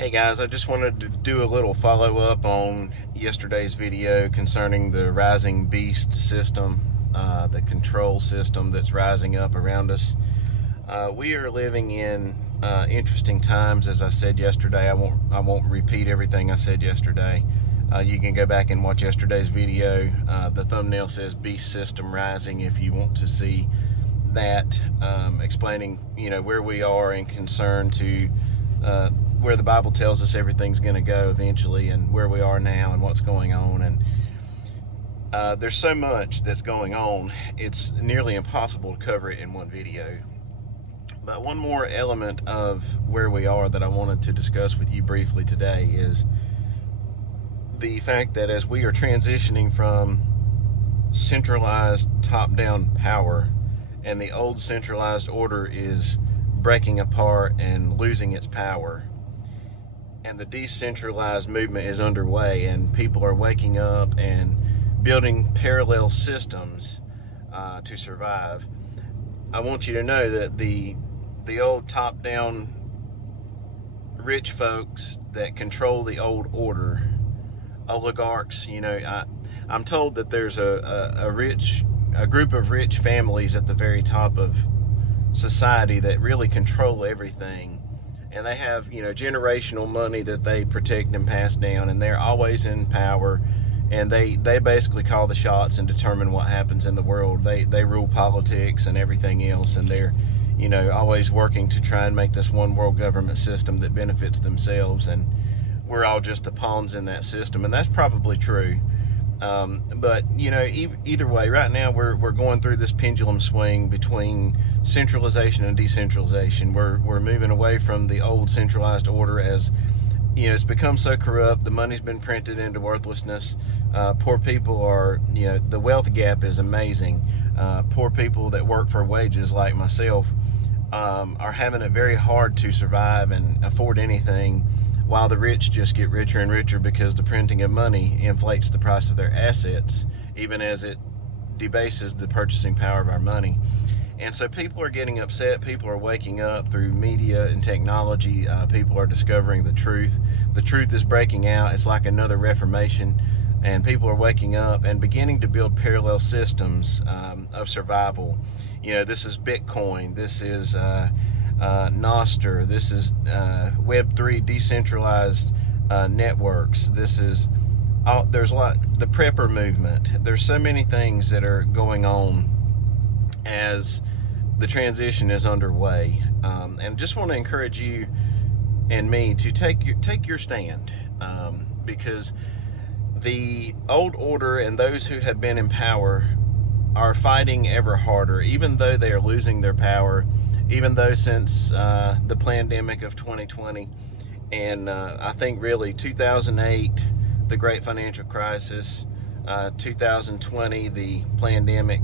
Hey guys, I just wanted to do a little follow-up on yesterday's video concerning the rising beast system, the control system that's rising up around us. We are living in interesting times, as I said yesterday. I won't repeat everything I said yesterday. You can go back and watch yesterday's video. The thumbnail says "Beast System Rising" if you want to see that, explaining where we are in concern to where the Bible tells us everything's going to go eventually, and where we are now and what's going on. And there's so much that's going on, it's nearly impossible to cover it in one video. But one more element of where we are that I wanted to discuss with you briefly today is the fact that as we are transitioning from centralized top-down power, and the old centralized order is breaking apart and losing its power, and the decentralized movement is underway, and people are waking up and building parallel systems to survive. I want you to know that the old top-down rich folks that control the old order, oligarchs, I'm told that there's a group of rich families at the very top of society that really control everything, and they have generational money that they protect and pass down, and they're always in power, and they basically call the shots and determine what happens in the world. They rule politics and everything else, and they're always working to try and make this one world government system that benefits themselves, and we're all just the pawns in that system. And that's probably true. But either way, right now we're going through this pendulum swing between centralization and decentralization. We're moving away from the old centralized order, as it's become so corrupt. The money's been printed into worthlessness. Poor people are, the wealth gap is amazing. Poor people that work for wages, like myself, are having it very hard to survive and afford anything, while the rich just get richer and richer because the printing of money inflates the price of their assets, even as it debases the purchasing power of our money. And so people are getting upset. People are waking up through media and technology. People are discovering the truth. The truth is breaking out. It's like another Reformation, and people are waking up and beginning to build parallel systems of survival. This is Bitcoin. This is Nostr. This is Web3 decentralized networks. This is there's a lot, the prepper movement. There's so many things that are going on as the transition is underway, and just want to encourage you and me to take your stand, because the old order and those who have been in power are fighting ever harder, even though they are losing their power. Even though since the pandemic of 2020, and I think really 2008, the great financial crisis, 2020, the pandemic,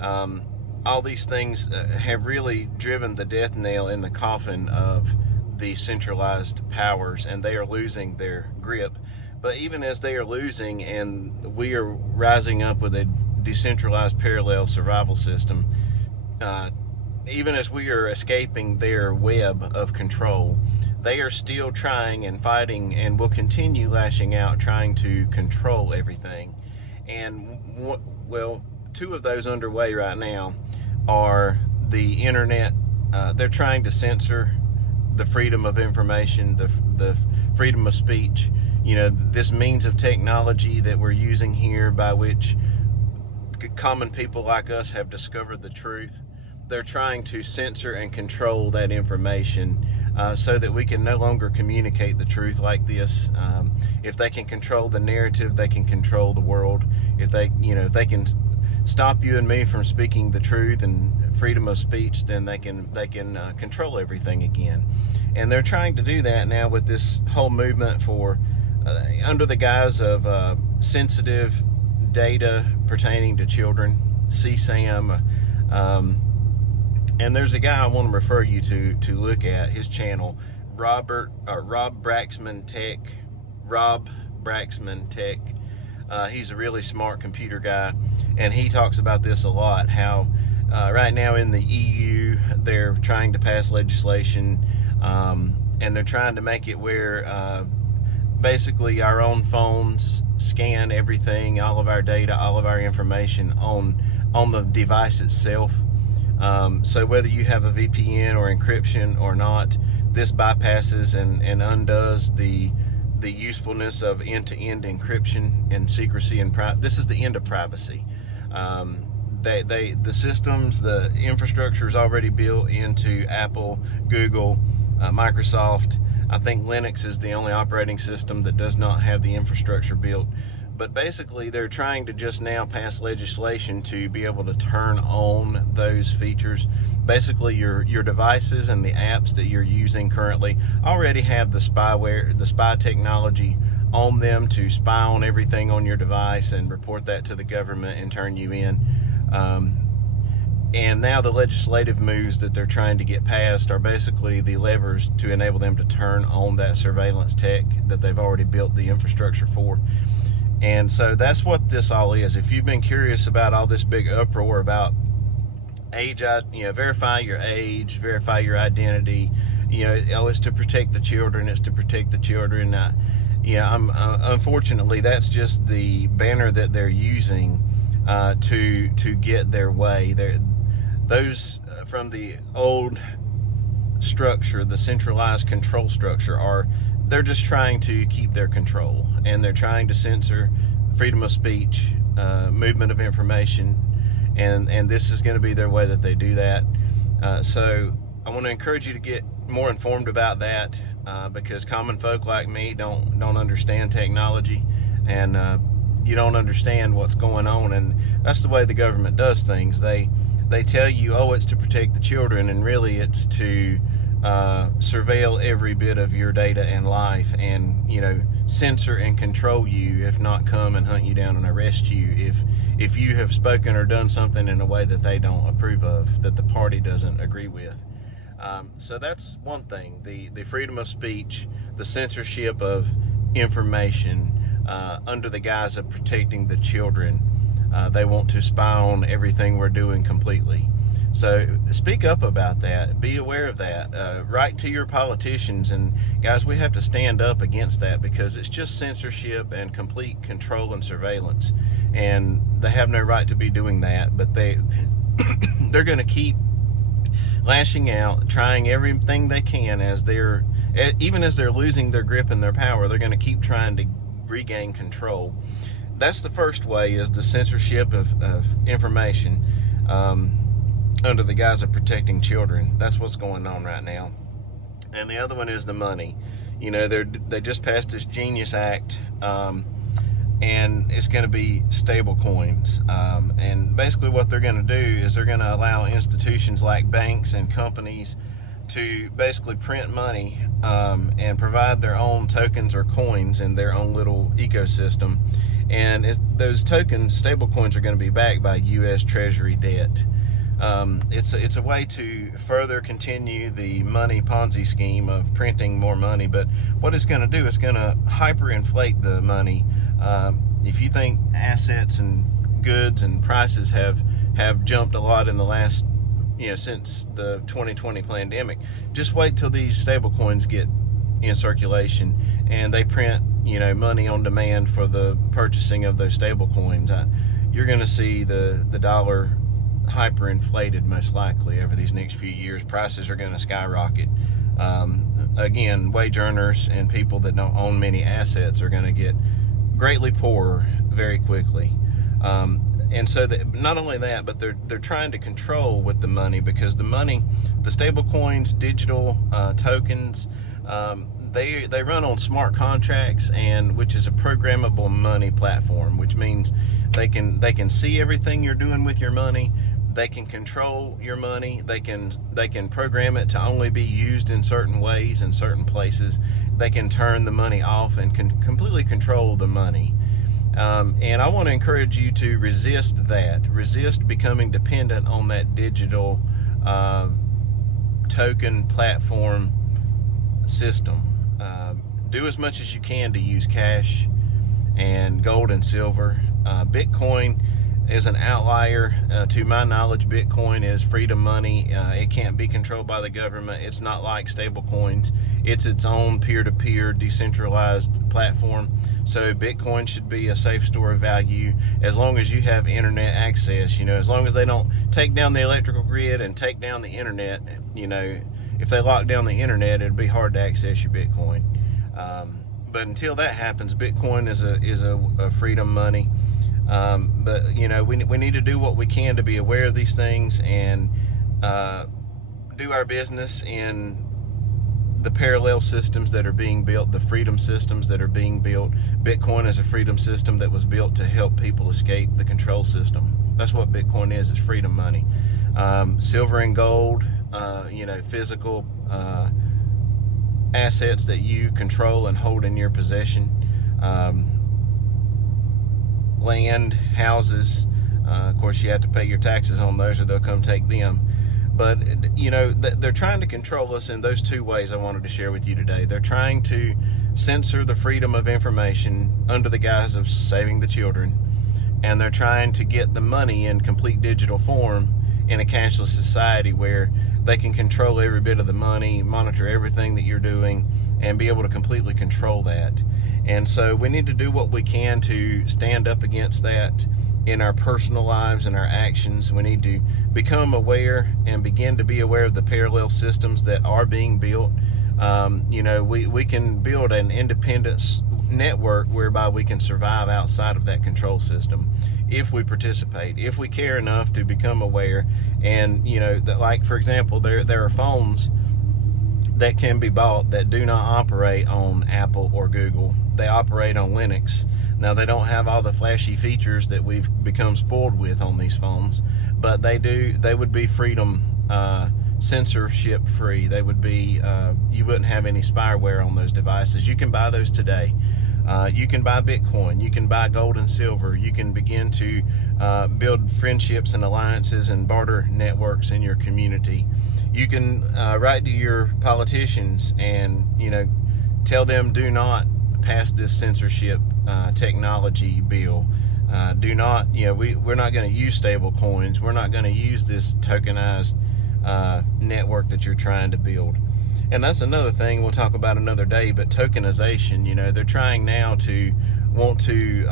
all these things have really driven the death nail in the coffin of the centralized powers, and they are losing their grip. But even as they are losing and we are rising up with a decentralized parallel survival system, even as we are escaping their web of control, they are still trying and fighting and will continue lashing out, trying to control everything. And well, two of those underway right now are the internet. They're trying to censor the freedom of information, the freedom of speech. This means of technology that we're using here, by which common people like us have discovered the truth. They're trying to censor and control that information, so that we can no longer communicate the truth like this. If they can control the narrative, they can control the world. If they can stop you and me from speaking the truth and freedom of speech, then they can control everything again. And they're trying to do that now with this whole movement for under the guise of sensitive data pertaining to children, CSAM. And there's a guy I want to refer you to look at his channel, Rob Braxman Tech. Rob Braxman Tech. He's a really smart computer guy, and he talks about this a lot, how right now in the EU they're trying to pass legislation and they're trying to make it where basically our own phones scan everything, all of our data, all of our information on the device itself. So whether you have a VPN or encryption or not, this bypasses and undoes the usefulness of end-to-end encryption and secrecy and this is the end of privacy. The systems, the infrastructure is already built into Apple, Google, Microsoft. I think Linux is the only operating system that does not have the infrastructure built. But basically, they're trying to just now pass legislation to be able to turn on those features. Basically, your devices and the apps that you're using currently already have the spyware, the spy technology on them to spy on everything on your device and report that to the government and turn you in. And now the legislative moves that they're trying to get passed are basically the levers to enable them to turn on that surveillance tech that they've already built the infrastructure for. And so that's what this all is. If you've been curious about all this big uproar about age, verify your age, verify your identity, it's to protect the children, it's to protect the children. Unfortunately, that's just the banner that they're using to get their way. Those from the old structure, the centralized control structure, they're just trying to keep their control, and they're trying to censor freedom of speech, movement of information, and this is going to be their way that they do that. So I want to encourage you to get more informed about that, because common folk like me don't understand technology, and you don't understand what's going on. And that's the way the government does things. They tell you, oh, it's to protect the children, and really it's to surveil every bit of your data and life, and censor and control you, if not come and hunt you down and arrest you if you have spoken or done something in a way that they don't approve of, that the party doesn't agree with. So that's one thing, the freedom of speech, the censorship of information under the guise of protecting the children. They want to spy on everything we're doing completely. So speak up about that. Be aware of that. Write to your politicians, and guys, we have to stand up against that, because it's just censorship and complete control and surveillance, and they have no right to be doing that. But they're going to keep lashing out, trying everything they can even as they're losing their grip and their power. They're going to keep trying to regain control. That's the first way, is the censorship of information under the guise of protecting children. That's what's going on right now. And the other one is the money. They just passed this Genius Act, and it's going to be stablecoins. And basically what they're going to do is they're going to allow institutions like banks and companies to basically print money and provide their own tokens or coins in their own little ecosystem. And those tokens, stablecoins, are going to be backed by U.S. Treasury debt. It's a way to further continue the money Ponzi scheme of printing more money. But what it's going to do is going to hyperinflate the money. If you think assets and goods and prices have jumped a lot in the last, since the 2020 pandemic, just wait till these stable coins get in circulation and they print, money on demand for the purchasing of those stable coins. You're going to see the dollar hyperinflated most likely over these next few years. Prices are going to skyrocket. Again, wage earners and people that don't own many assets are going to get greatly poorer very quickly. And so not only that, but they're trying to control with the money, because the money, the stable coins, digital tokens, they run on smart contracts, and which is a programmable money platform, which means they can see everything you're doing with your money. They can control your money. They can program it to only be used in certain ways in certain places. They can turn the money off and can completely control the money. And I want to encourage you to resist that. Resist becoming dependent on that digital token platform system. Do as much as you can to use cash and gold and silver. Bitcoin is an outlier. To my knowledge, Bitcoin is freedom money. It can't be controlled by the government. It's not like stablecoins. It's its own peer-to-peer decentralized platform. So Bitcoin should be a safe store of value as long as you have internet access. You know, as long as they don't take down the electrical grid and take down the internet. You know, if they lock down the internet, it'd be hard to access your Bitcoin. But until that happens, Bitcoin is a freedom money. But you know, we need to do what we can to be aware of these things and do our business in the parallel systems that are being built, the freedom systems that are being built. Bitcoin is a freedom system that was built to help people escape the control system. That's what Bitcoin is freedom money. Silver and gold, you know, physical assets that you control and hold in your possession. Land, houses, of course you have to pay your taxes on those or they'll come take them. But you know, they're trying to control us in those two ways I wanted to share with you today. They're trying to censor the freedom of information under the guise of saving the children, and they're trying to get the money in complete digital form in a cashless society where they can control every bit of the money, monitor everything that you're doing, and be able to completely control that. And so we need to do what we can to stand up against that in our personal lives and our actions. We need to become aware and begin to be aware of the parallel systems that are being built. You know, we can build an independent network whereby we can survive outside of that control system if we participate, if we care enough to become aware. And you know, that, like for example, there are phones that can be bought that do not operate on Apple or Google. They operate on Linux. Now, they don't have all the flashy features that we've become spoiled with on these phones, but they would be freedom, censorship free. They would be, you wouldn't have any spyware on those devices. You can buy those today. You can buy Bitcoin, you can buy gold and silver, you can begin to build friendships and alliances and barter networks in your community. You can write to your politicians and, you know, tell them do not pass this censorship technology bill. Do not, you know, we're not going to use stable coins. We're not going to use this tokenized network that you're trying to build. And that's another thing we'll talk about another day, but tokenization, you know, they're trying now to want to,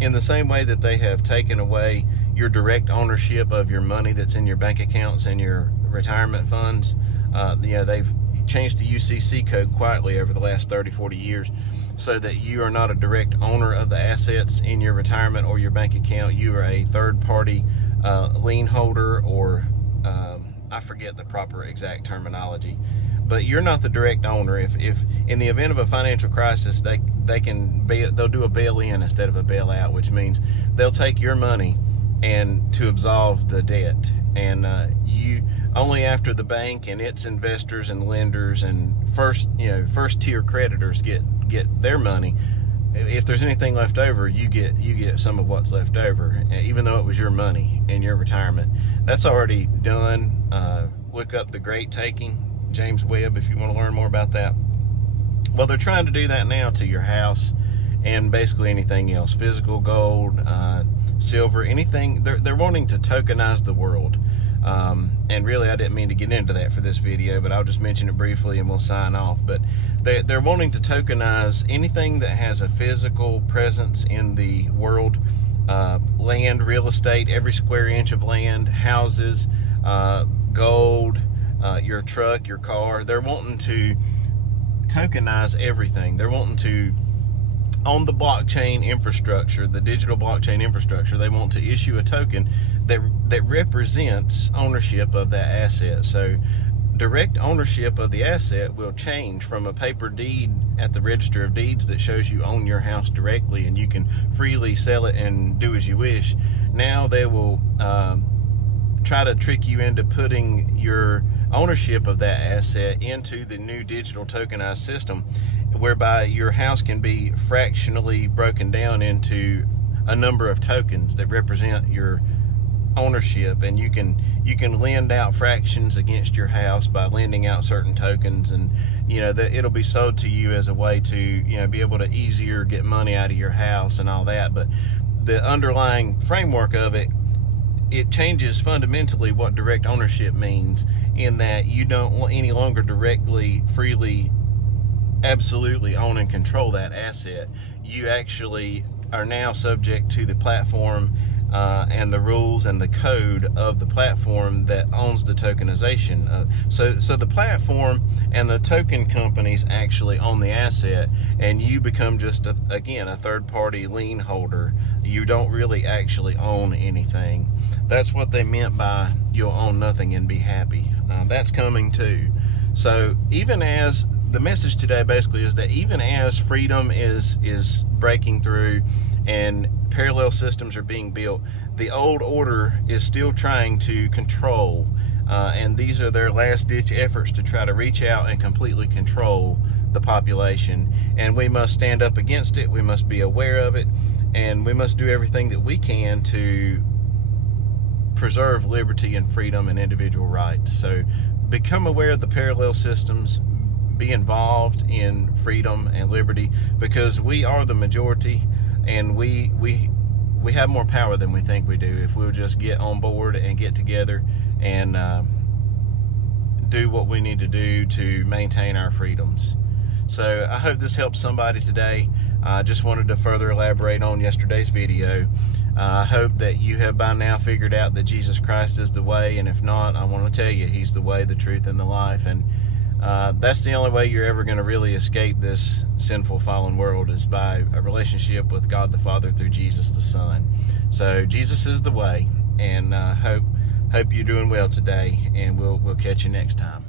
in the same way that they have taken away your direct ownership of your money that's in your bank accounts and your retirement funds, you know, they've changed the UCC code quietly over the last 30-40 years so that you are not a direct owner of the assets in your retirement or your bank account. You are a third-party lien holder, or I forget the proper exact terminology, but you're not the direct owner. If in the event of a financial crisis, they'll do a bail-in instead of a bailout, which means they'll take your money and to absolve the debt, and you only after the bank and its investors and lenders and first tier creditors get their money. If there's anything left over, you get some of what's left over, even though it was your money in your retirement. That's already done. Look up The Great Taking, James Webb, if you want to learn more about that. Well, they're trying to do that now to your house and basically anything else, physical gold, silver, anything. They're wanting to tokenize the world. And really, I didn't mean to get into that for this video, but I'll just mention it briefly and we'll sign off. But they're wanting to tokenize anything that has a physical presence in the world. Land, real estate, every square inch of land, houses, gold, your truck, your car. They're wanting to tokenize everything. They're wanting to, on the blockchain infrastructure, the digital blockchain infrastructure, they want to issue a token that represents ownership of that asset. So direct ownership of the asset will change from a paper deed at the Register of Deeds that shows you own your house directly and you can freely sell it and do as you wish. Now they will try to trick you into putting your ownership of that asset into the new digital tokenized system, whereby your house can be fractionally broken down into a number of tokens that represent your ownership, and you can lend out fractions against your house by lending out certain tokens, and you know that it'll be sold to you as a way to, you know, be able to easier get money out of your house and all that. But the underlying framework of it, it changes fundamentally what direct ownership means, in that you don't any longer directly, freely, absolutely own and control that asset. You actually are now subject to the platform and the rules and the code of the platform that owns the tokenization. So the platform and the token companies actually own the asset, and you become just again a third-party lien holder. You don't really actually own anything. That's what they meant by you'll own nothing and be happy. That's coming too. So even as the message today basically is that even as freedom is breaking through and parallel systems are being built, the old order is still trying to control, and these are their last-ditch efforts to try to reach out and completely control the population. And we must stand up against it. We must be aware of it, and we must do everything that we can to preserve liberty and freedom and individual rights. So become aware of the parallel systems, be involved in freedom and liberty, because we are the majority, and we have more power than we think we do if we'll just get on board and get together and do what we need to do to maintain our freedoms. So I hope this helps somebody today. I just wanted to further elaborate on yesterday's video. I hope that you have by now figured out that Jesus Christ is the way, and if not, I want to tell you He's the way, the truth, and the life. And that's the only way you're ever going to really escape this sinful, fallen world, is by a relationship with God the Father through Jesus the Son. So Jesus is the way, and hope you're doing well today, and we'll catch you next time.